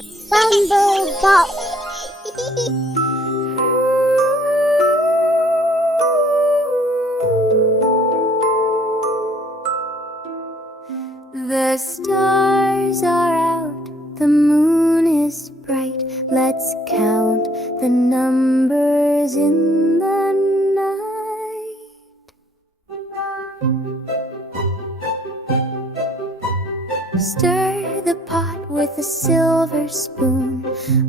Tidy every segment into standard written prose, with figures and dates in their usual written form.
Bumblebop. The stars are out, the moon is bright. Let's count the numbers in the night. Stir the pot with a silver spoon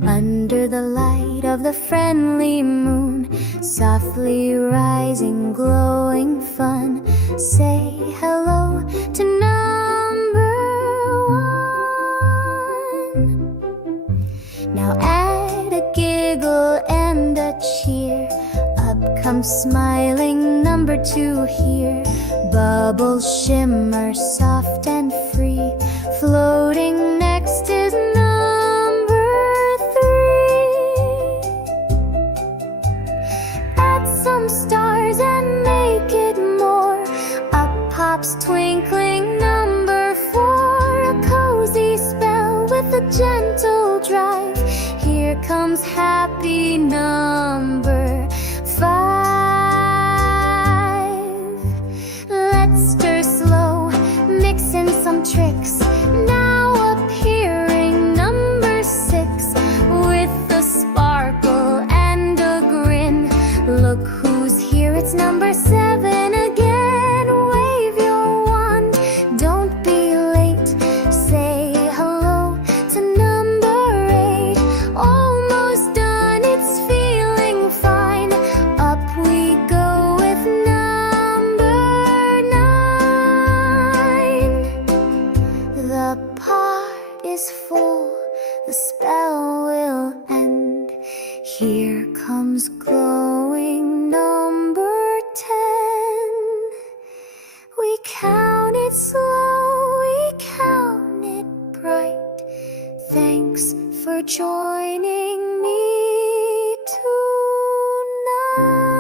under the light of the friendly moon. Softly rising, glowing fun. Say hello to number one. Now add a giggle and a cheer. Up comes smiling number two here. Bubbles shimmer soft and free. Floating next is number three. Add some stars and make it more. Up pops twinkling number four. A cozy spell with a gentle drive. Here comes happy number five. Let's stir slow, mix in some tricks. Now appearing number six with a sparkle and a grin. Look who's here, it's number seven again. Wave your wand, don't be late. Say hello to number eight. Almost done, it's feeling fine. Up we go with number nine. The pot is full, the spell will end. Here comes glowing number 10. We count it slow, we count it bright. Thanks for joining me tonight.